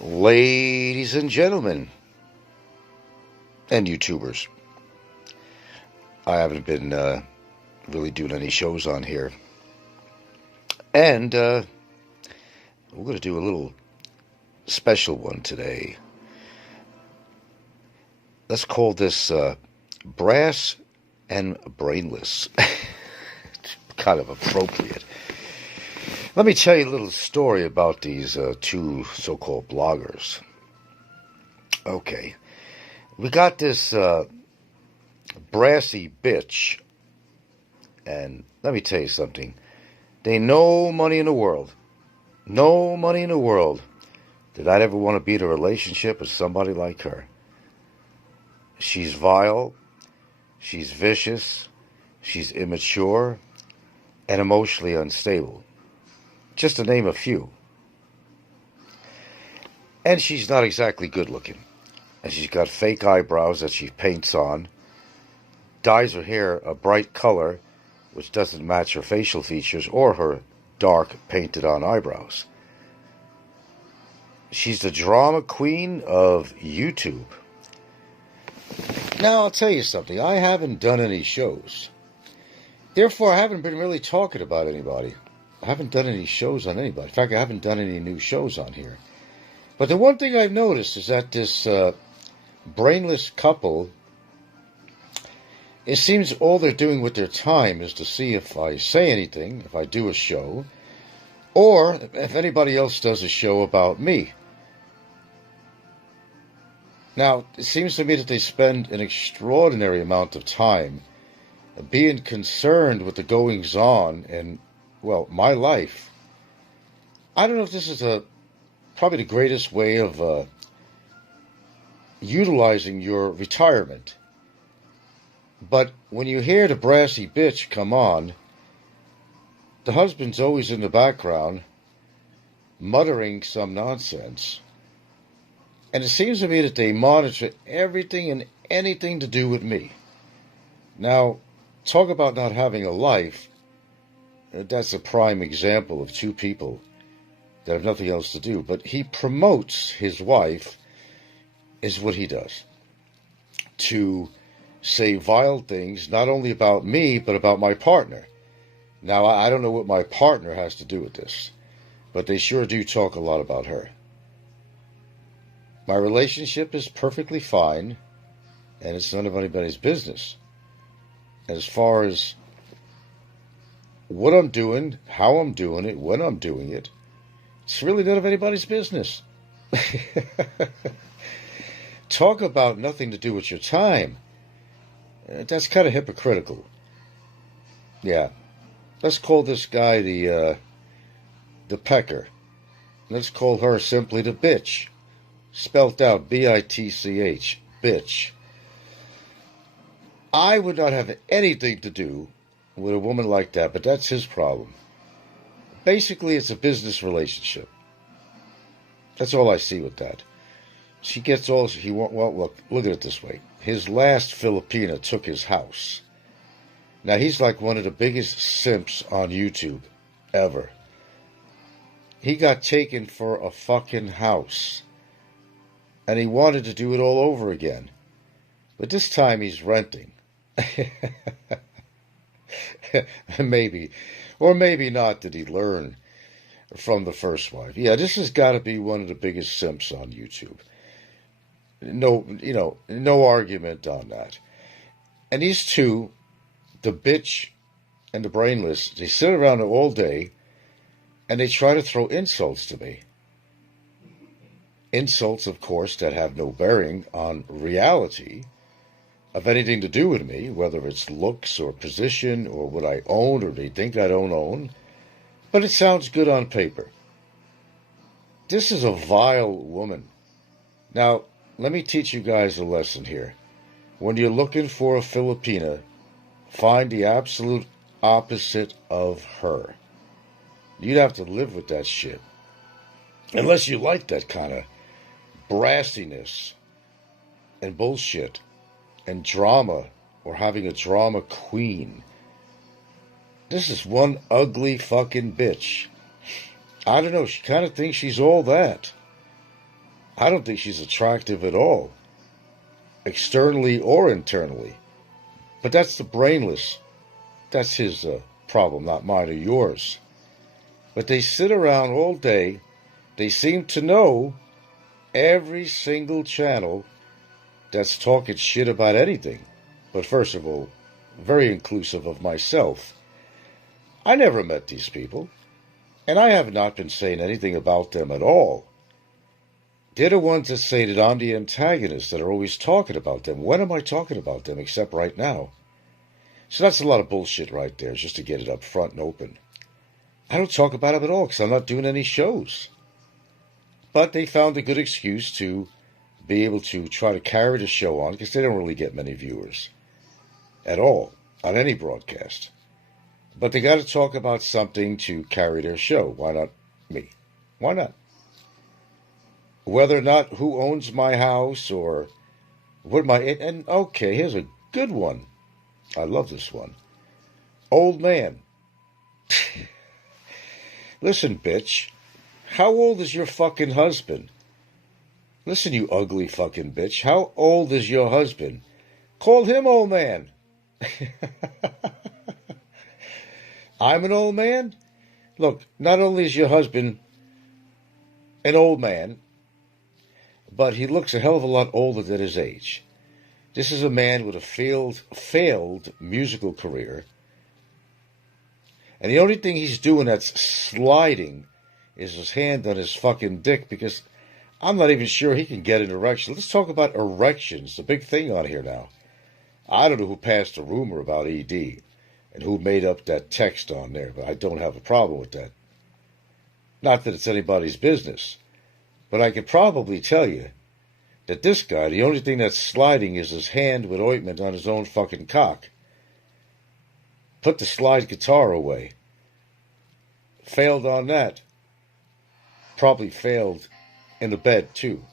Ladies and gentlemen, and YouTubers, I haven't been really doing any shows on here, and we're going to do a little special one today. Let's call this Brass and Brainless. It's kind of appropriate. Let me tell you a little story about these two so-called bloggers. Okay. We got this Brassy bitch, and let me tell you something. There ain't no money in the world, no money in the world that I'd ever want to be in a relationship with somebody like her. She's vile, she's vicious, she's immature, and emotionally unstable. Just to name a few. And she's not exactly good looking. And she's got fake eyebrows that she paints on, dyes her hair a bright color, which doesn't match her facial features or her dark painted on eyebrows. She's the drama queen of YouTube. Now, I'll tell you something. I haven't done any shows. Therefore, I haven't been really talking about anybody. I haven't done any shows on anybody. In fact, I haven't done any new shows on here. But the one thing I've noticed is that this brainless couple, it seems all they're doing with their time is to see if I say anything, if I do a show, or if anybody else does a show about me. Now, it seems to me that they spend an extraordinary amount of time being concerned with the goings-on and, well, my life. I don't know if this is probably the greatest way of utilizing your retirement. But when you hear the brassy bitch come on, the husband's always in the background muttering some nonsense. And it seems to me that they monitor everything and anything to do with me. Now, talk about not having a life. That's a prime example of two people that have nothing else to do. But he promotes his wife, is what he does, to say vile things, not only about me, but about my partner. Now, I don't know what my partner has to do with this, but they sure do talk a lot about her. My relationship is perfectly fine, and it's none of anybody's business. And as far as what I'm doing, how I'm doing it, when I'm doing it, it's really none of anybody's business. Talk about nothing to do with your time. That's kind of hypocritical. Yeah. Let's call this guy the pecker. Let's call her simply the bitch. Spelt out B-I-T-C-H. Bitch. I would not have anything to do with a woman like that, but that's his problem. Basically, it's a business relationship. That's all I see with that. She gets all he wants. Well, look at it this way. His last Filipina took his house. Now, he's like one of the biggest simps on YouTube ever. He got taken for a fucking house. And he wanted to do it all over again. But this time he's renting. Maybe. Or maybe not did he learn from the first wife. Yeah, this has got to be one of the biggest simps on YouTube. No argument on that. And these two, the bitch and the brainless, they sit around all day and they try to throw insults to me. Insults, of course, that have no bearing on reality of anything to do with me, whether it's looks or position or what I own or they think I don't own. But it sounds good on paper. This is a vile woman. Now, let me teach you guys a lesson here. When you're looking for a Filipina, find the absolute opposite of her. You'd have to live with that shit. Unless you like that kind of brassiness and bullshit and drama or having a drama queen. This is one ugly fucking bitch. I don't know, she kind of thinks she's all that. I don't think she's attractive at all, externally or internally. But that's the brainless. That's his problem, not mine or yours. But they sit around all day. They seem to know every single channel that's talking shit about anything. But first of all, very inclusive of myself. I never met these people, and I have not been saying anything about them at all. They're the ones that say that I'm the antagonist, that are always talking about them. When am I talking about them except right now? So that's a lot of bullshit right there, just to get it up front and open. I don't talk about them at all because I'm not doing any shows. But they found a good excuse to be able to try to carry the show on because they don't really get many viewers at all on any broadcast. But they got to talk about something to carry their show. Why not me? Why not? Whether or not who owns my house or what my... And okay, here's a good one. I love this one. Old man. Listen, bitch. How old is your fucking husband? Listen, you ugly fucking bitch. How old is your husband? Call him old man. I'm an old man? Look, not only is your husband an old man, but he looks a hell of a lot older than his age. This is a man with a failed musical career. And the only thing he's doing that's sliding is his hand on his fucking dick, because I'm not even sure he can get an erection. Let's talk about erections, the big thing on here now. I don't know who passed the rumor about ED and who made up that text on there, but I don't have a problem with that. Not that it's anybody's business, but I could probably tell you that this guy, the only thing that's sliding is his hand with ointment on his own fucking cock. Put the slide guitar away. Failed on that. Probably failed in the bed, too.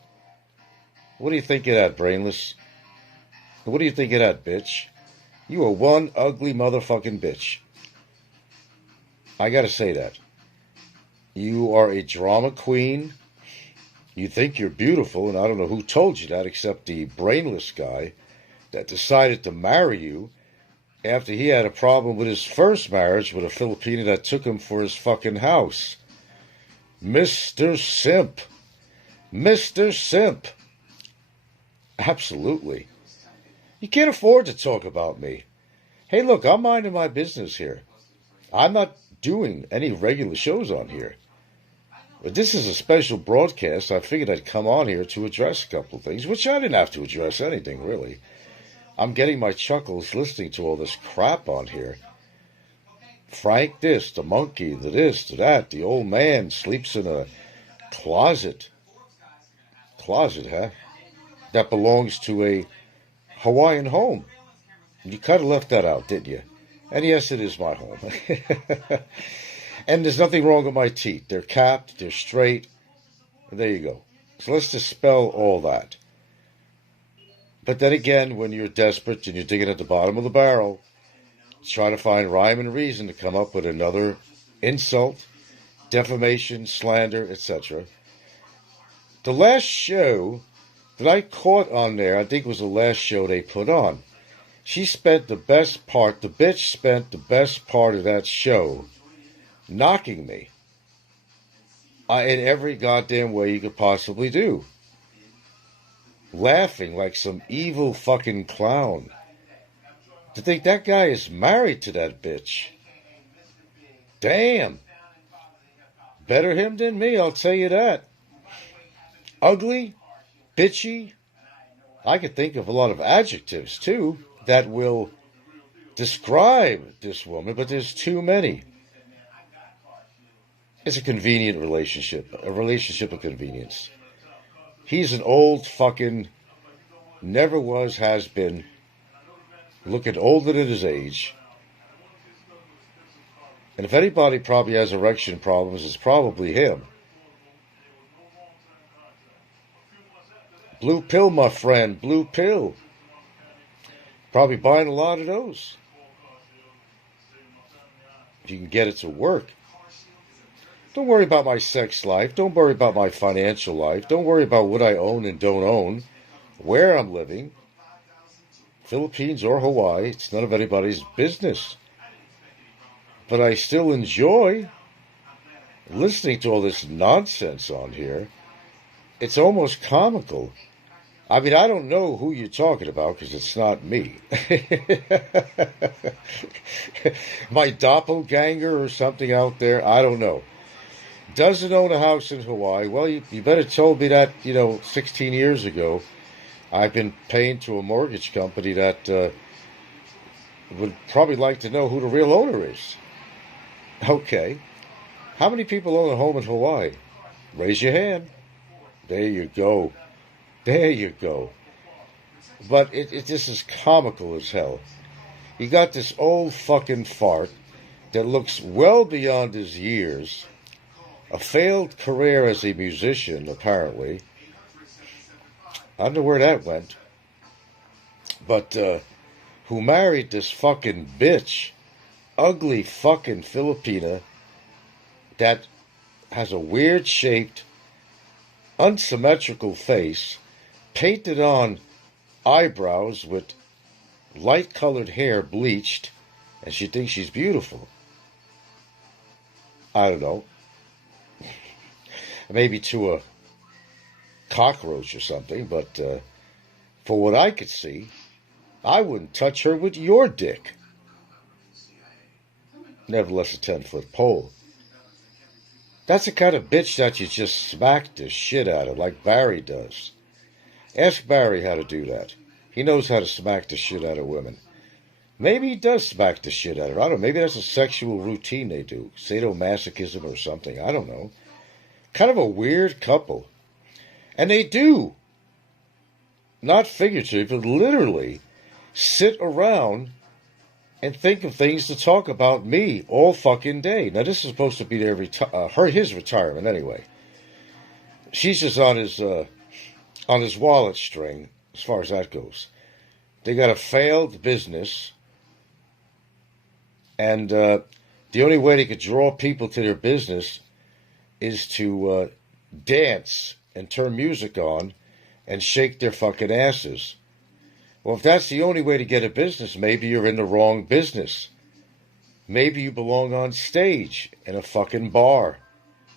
What do you think of that, brainless? What do you think of that, bitch? You are one ugly motherfucking bitch. I gotta say that. You are a drama queen. You think you're beautiful, and I don't know who told you that except the brainless guy that decided to marry you after he had a problem with his first marriage with a Filipino that took him for his fucking house. Mr. Simp. Mr. Simp. Absolutely. You can't afford to talk about me. Hey, look, I'm minding my business here. I'm not doing any regular shows on here. But this is a special broadcast. I figured I'd come on here to address a couple of things, which I didn't have to address anything, really. I'm getting my chuckles listening to all this crap on here. Frank this, the monkey, the this, the that, the old man sleeps in a closet. Closet, huh? That belongs to a Hawaiian home. You kind of left that out, didn't you? And yes, it is my home. And there's nothing wrong with my teeth. They're capped, they're straight. And there you go. So let's dispel all that. But then again, when you're desperate and you're digging at the bottom of the barrel, trying to find rhyme and reason to come up with another insult, defamation, slander, etc. The last show that I caught on there, I think was the last show they put on. She spent the best part, the bitch spent the best part of that show knocking me in every goddamn way you could possibly do. Laughing like some evil fucking clown. To think that guy is married to that bitch. Damn. Better him than me, I'll tell you that. Ugly, bitchy. I could think of a lot of adjectives, too, that will describe this woman, but there's too many. It's a convenient relationship. A relationship of convenience. He's an old fucking, never was, has been, looking older than his age. And if anybody probably has erection problems, it's probably him. Blue pill, my friend, blue pill. Probably buying a lot of those. If you can get it to work. Don't worry about my sex life. Don't worry about my financial life. Don't worry about what I own and don't own, where I'm living, Philippines or Hawaii. It's none of anybody's business. But I still enjoy listening to all this nonsense on here. It's almost comical. I mean, I don't know who you're talking about because it's not me. My doppelganger or something out there, I don't know. Doesn't own a house in Hawaii. Well, you better told me that, 16 years ago. I've been paying to a mortgage company that would probably like to know who the real owner is. Okay. How many people own a home in Hawaii? Raise your hand. There you go. There you go. But it just is comical as hell. You got this old fucking fart that looks well beyond his years, a failed career as a musician, apparently. I don't know where that went. But who married this fucking bitch, ugly fucking Filipina that has a weird-shaped, unsymmetrical face, painted on eyebrows with light-colored hair bleached, and she thinks she's beautiful. I don't know. Maybe to a cockroach or something, but for what I could see, I wouldn't touch her with your dick. Nevertheless, a 10-foot pole. That's the kind of bitch that you just smack the shit out of, like Barry does. Ask Barry how to do that. He knows how to smack the shit out of women. Maybe he does smack the shit out of her. I don't know. Maybe that's a sexual routine they do. Sadomasochism or something. I don't know. Kind of a weird couple. And they do, not figuratively, but literally, sit around and think of things to talk about me all fucking day. Now, this is supposed to be his retirement anyway. She's just on his wallet string, as far as that goes. They got a failed business, and the only way they could draw people to their business is to dance and turn music on and shake their fucking asses. Well, if that's the only way to get a business, maybe you're in the wrong business. Maybe you belong on stage in a fucking bar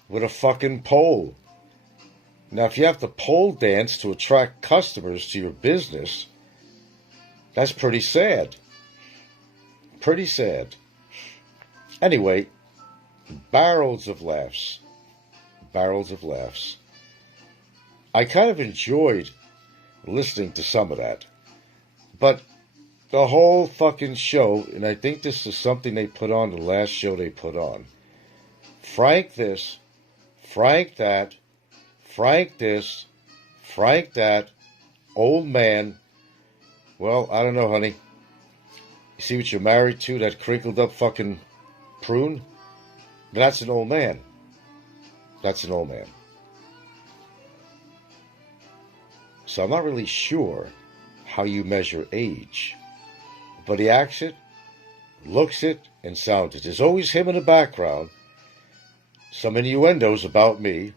with a fucking pole. Now, if you have to pole dance to attract customers to your business, that's pretty sad. Pretty sad. Anyway, barrels of laughs. Barrels of laughs. I kind of enjoyed listening to some of that. But the whole fucking show, and I think this is something they put on the last show they put on. Frank this, Frank that, Frank this, Frank that, old man. Well, I don't know, honey. You see what you're married to, that crinkled up fucking prune? That's an old man. That's an old man. So I'm not really sure how you measure age. But he acts it, looks it, and sounds it. There's always him in the background. Some innuendos about me.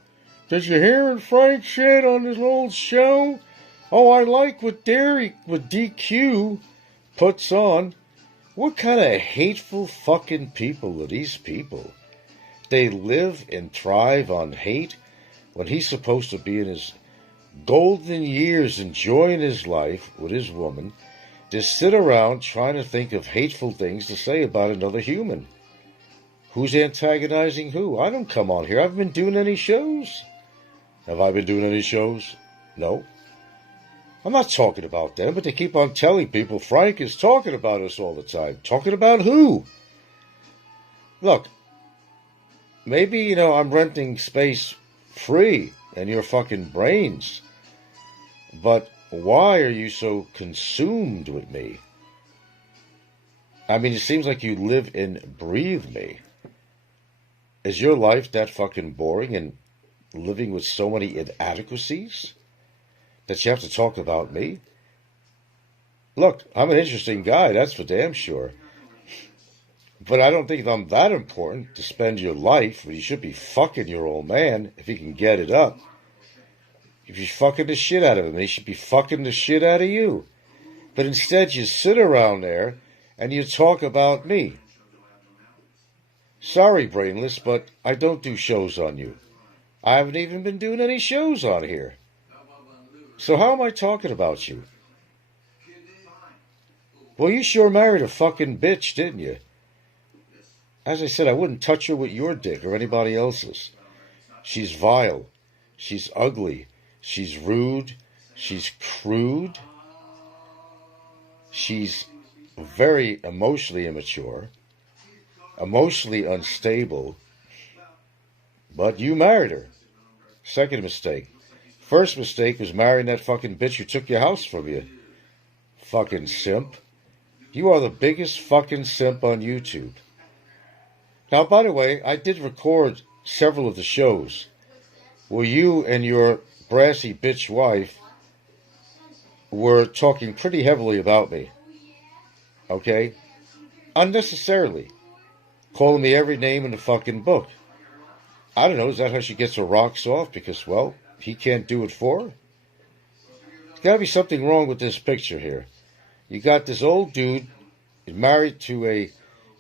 Did you hear what Frank said on this old show? Oh, I like what DQ puts on. What kind of hateful fucking people are these people? They live and thrive on hate when he's supposed to be in his golden years enjoying his life with his woman, just sit around trying to think of hateful things to say about another human. Who's antagonizing who? I don't come on here. I haven't been doing any shows. Have I been doing any shows? No. I'm not talking about them, but they keep on telling people Frank is talking about us all the time. Talking about who? Look, maybe, I'm renting space free and your fucking brains. But why are you so consumed with me? I mean, it seems like you live and breathe me. Is your life that fucking boring and living with so many inadequacies that you have to talk about me? Look, I'm an interesting guy, that's for damn sure. But I don't think I'm that important to spend your life. But you should be fucking your old man if he can get it up. If you're fucking the shit out of him, he should be fucking the shit out of you. But instead you sit around there and you talk about me. Sorry, Brainless, but I don't do shows on you. I haven't even been doing any shows on here. So how am I talking about you? Well, you sure married a fucking bitch, didn't you? As I said, I wouldn't touch her with your dick or anybody else's. She's vile. She's ugly. She's rude. She's crude. She's very emotionally immature. Emotionally unstable. But you married her. Second mistake. First mistake was marrying that fucking bitch who took your house from you. Fucking simp. You are the biggest fucking simp on YouTube. Now, by the way, I did record several of the shows where you and your brassy bitch wife were talking pretty heavily about me. Okay? Unnecessarily. Calling me every name in the fucking book. I don't know, is that how she gets her rocks off? Because, well, he can't do it for her? There's got to be something wrong with this picture here. You got this old dude married to a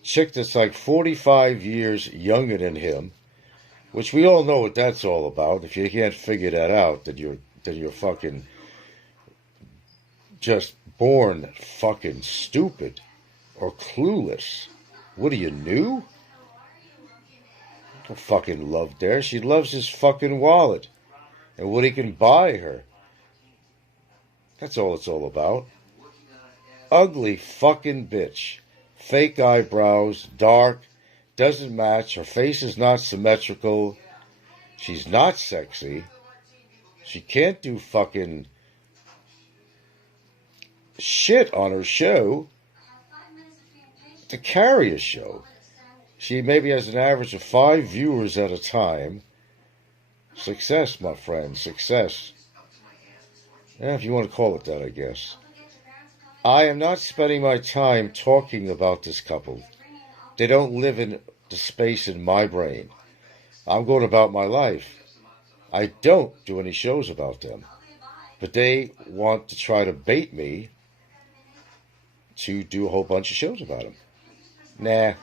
chick that's like 45 years younger than him, which we all know what that's all about. If you can't figure that out, then you're fucking just born fucking stupid or clueless. What are you, new? No fucking love there. She loves his fucking wallet and what he can buy her. That's all it's all about. Ugly fucking bitch. Fake eyebrows, dark, doesn't match. Her face is not symmetrical. She's not sexy. She can't do fucking shit on her show to carry a show. She maybe has an average of 5 viewers at a time. Success, my friend, success. Yeah, if you want to call it that, I guess. I am not spending my time talking about this couple. They don't live in the space in my brain. I'm going about my life. I don't do any shows about them. But they want to try to bait me to do a whole bunch of shows about them. Nah.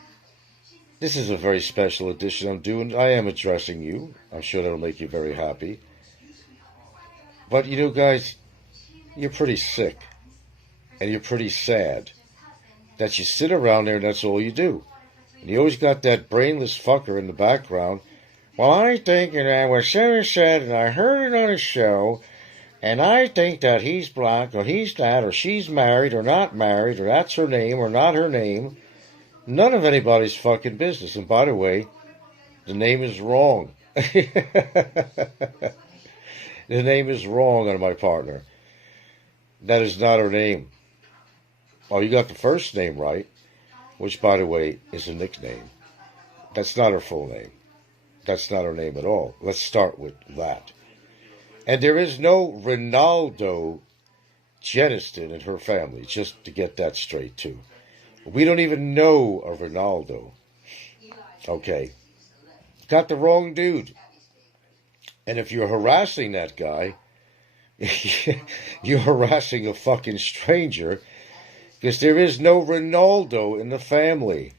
This is a very special edition I'm doing. I am addressing you. I'm sure that'll make you very happy. But, you know, guys, you're pretty sick. And you're pretty sad. That you sit around there and that's all you do. And you always got that brainless fucker in the background. Well, I think, and I was said, and I heard it on a show, and I think that he's black, or he's that, or she's married, or not married, or that's her name, or not her name. None of anybody's fucking business. And by the way, the name is wrong. The name is wrong on my partner. That is not her name. Oh, you got the first name right, which, by the way, is a nickname. That's not her full name. That's not her name at all. Let's start with that. And there is no Ronaldo Jeniston in her family, just to get that straight, too. We don't even know a Ronaldo. Okay. Got the wrong dude. And if you're harassing that guy, you're harassing a fucking stranger, because there is no Ronaldo in the family.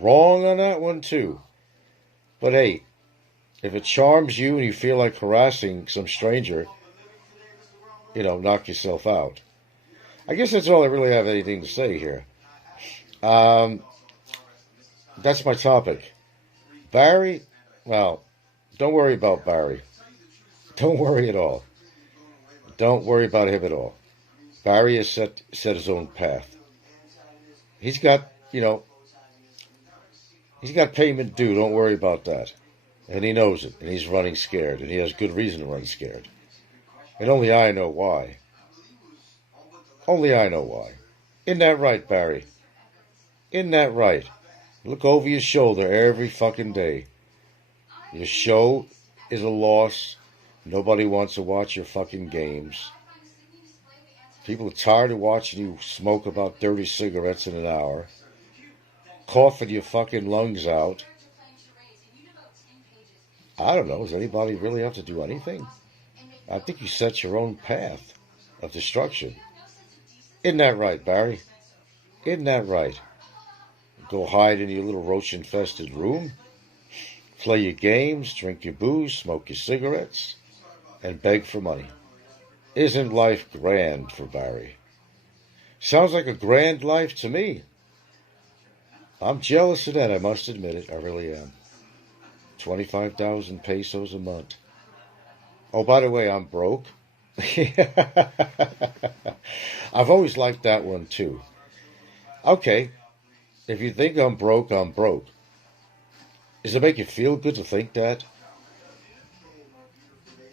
Wrong on that one, too. But hey, if it charms you and you feel like harassing some stranger, you know, knock yourself out. I guess that's all I really have anything to say here. That's my topic. Barry, well, don't worry about Barry. Don't worry at all. Don't worry about him at all. Barry has set his own path. He's got, you know, he's got payment due. Don't worry about that. And he knows it. And he's running scared. And he has good reason to run scared. And only I know why. Only I know why. Isn't that right, Barry? Isn't that right? Look over your shoulder every fucking day. Your show is a loss. Nobody wants to watch your fucking games. People are tired of watching you smoke about 30 cigarettes in an hour. coughing your fucking lungs out. I don't know. Does anybody really have to do anything? I think you set your own path of destruction. Isn't that right, Barry? Isn't that right? Go hide in your little roach-infested room, play your games, drink your booze, smoke your cigarettes, and beg for money. Isn't life grand for Barry? Sounds like a grand life to me. I'm jealous of that, I must admit it. I really am. 25,000 pesos a month. Oh, by the way, I'm broke. I've always liked that one, too. Okay, if you think I'm broke, I'm broke. Does it make you feel good to think that?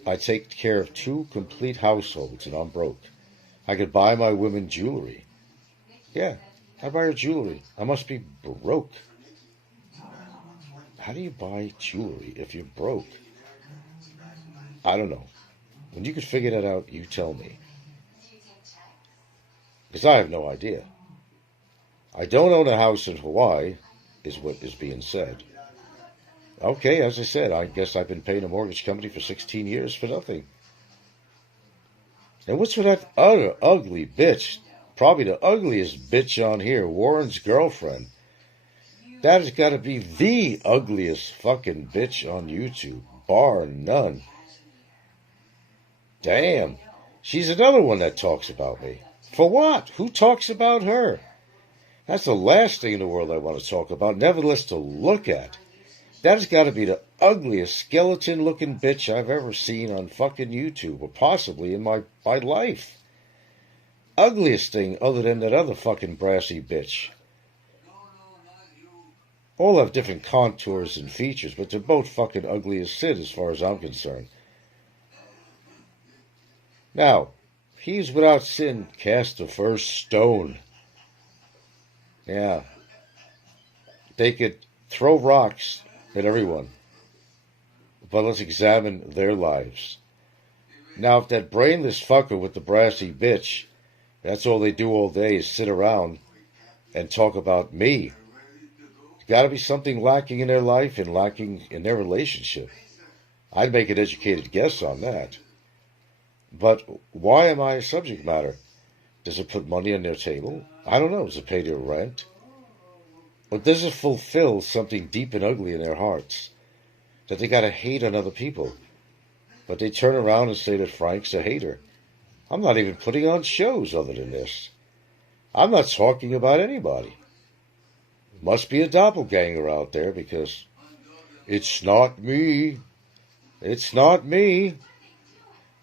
I take care of 2 complete households and I'm broke. I could buy my women jewelry. Yeah, I buy her jewelry. I must be broke. How do you buy jewelry if you're broke? I don't know. When you could figure that out, you tell me. Because I have no idea. I don't own a house in Hawaii, is what is being said. Okay, as I said, I guess I've been paying a mortgage company for 16 years for nothing. And what's with that other ugly bitch? Probably the ugliest bitch on here, Warren's girlfriend. That has got to be the ugliest fucking bitch on YouTube, bar none. Damn, she's another one that talks about me. For what? Who talks about her? That's the last thing in the world I want to talk about, nevertheless to look at. That's got to be the ugliest skeleton-looking bitch I've ever seen on fucking YouTube, or possibly in my life. Ugliest thing other than that other fucking Brassy bitch. All have different contours and features, but they're both fucking ugly as Sid as far as I'm concerned. Now, he's without sin cast the first stone. Yeah. They could throw rocks at everyone, but let's examine their lives. Now, if that brainless fucker with the Brassy bitch, that's all they do all day is sit around and talk about me, there's got to be something lacking in their life and lacking in their relationship. I'd make an educated guess on that. But why am I a subject matter? Does it put money on their table? I don't know. Does it pay their rent? But does it fulfill something deep and ugly in their hearts? That they got to hate on other people. But they turn around and say that Frank's a hater. I'm not even putting on shows other than this. I'm not talking about anybody. Must be a doppelganger out there because it's not me. It's not me.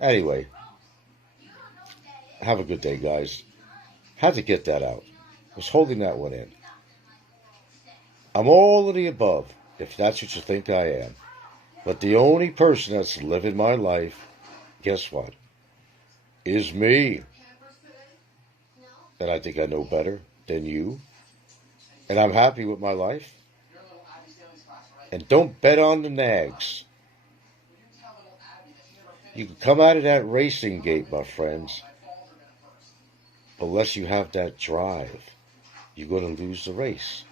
Anyway, have a good day, guys. Had to get that out. Was holding that one in. I'm all of the above, if that's what you think I am. But the only person that's living my life, guess what? Is me. And I think I know better than you. And I'm happy with my life. And don't bet on the nags. You can come out of that racing gate, my friends. But unless you have that drive, you're going to lose the race.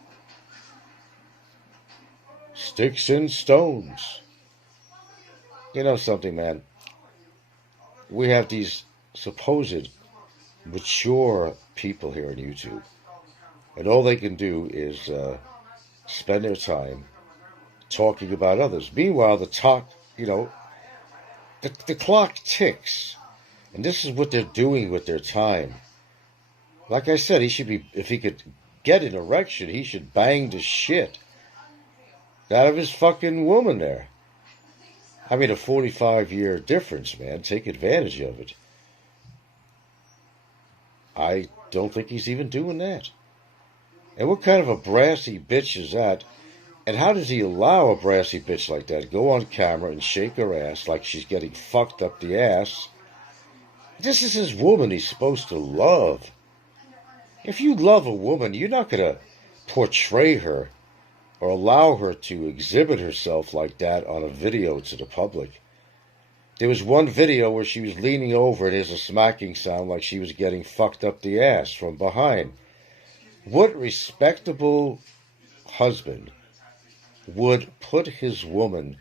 Sticks and stones. You know something, man? We have these supposed mature people here on YouTube. And all they can do is spend their time talking about others. Meanwhile, the clock ticks. And this is what they're doing with their time. Like I said, he should be, if he could get an erection, he should bang the shit out of his fucking woman there. I mean, a 45-year difference, man. Take advantage of it. I don't think he's even doing that. And what kind of a brassy bitch is that? And how does he allow a brassy bitch like that to go on camera and shake her ass like she's getting fucked up the ass? This is his woman he's supposed to love. If you love a woman, you're not going to portray her or allow her to exhibit herself like that on a video to the public. There was one video where she was leaning over and there's a smacking sound like she was getting fucked up the ass from behind. What respectable husband would put his woman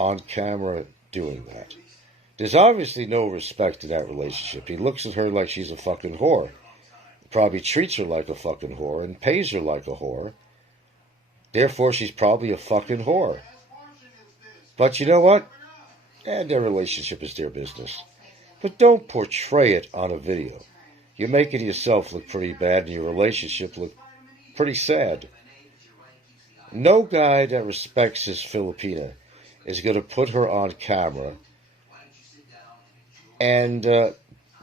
on camera doing that. There's obviously no respect in that relationship. He looks at her like she's a fucking whore. Probably treats her like a fucking whore and pays her like a whore. Therefore, she's probably a fucking whore. But you know what? Their relationship is their business. But don't portray it on a video. You're making yourself look pretty bad and your relationship look pretty sad. No guy that respects his Filipina is going to put her on camera and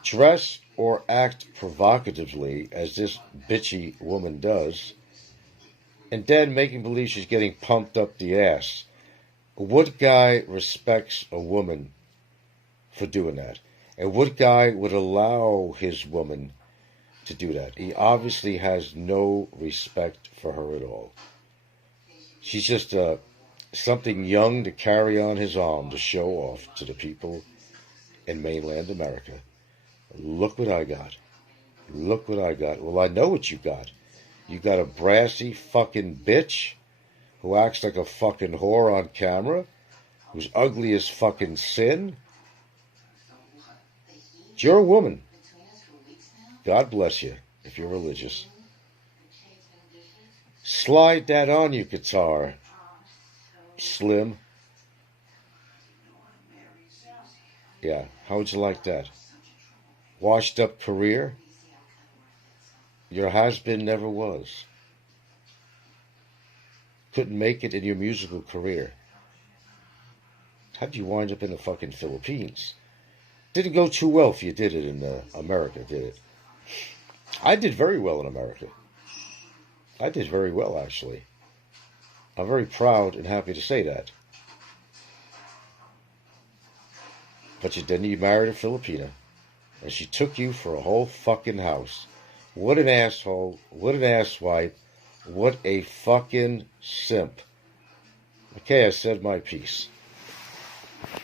dress or act provocatively, as this bitchy woman does, and then making believe she's getting pumped up the ass. What guy respects a woman for doing that? And what guy would allow his woman to do that? He obviously has no respect for her at all. She's just something young to carry on his arm to show off to the people in mainland America. Look what I got. Look what I got. Well, I know what you got. You got a brassy fucking bitch who acts like a fucking whore on camera, who's ugly as fucking sin. You're a woman. God bless you, if you're religious. Slide that on you, guitar. Slim. Yeah, how would you like that? Washed up career? Your has-been never was. Couldn't make it in your musical career. How'd you wind up in the fucking Philippines? Didn't go too well if you did it in America, did it? I did very well in America. I did very well, actually. I'm very proud and happy to say that. But then you married a Filipina, and she took you for a whole fucking house. What an asshole. What an asswipe. What a fucking simp. Okay, I said my piece.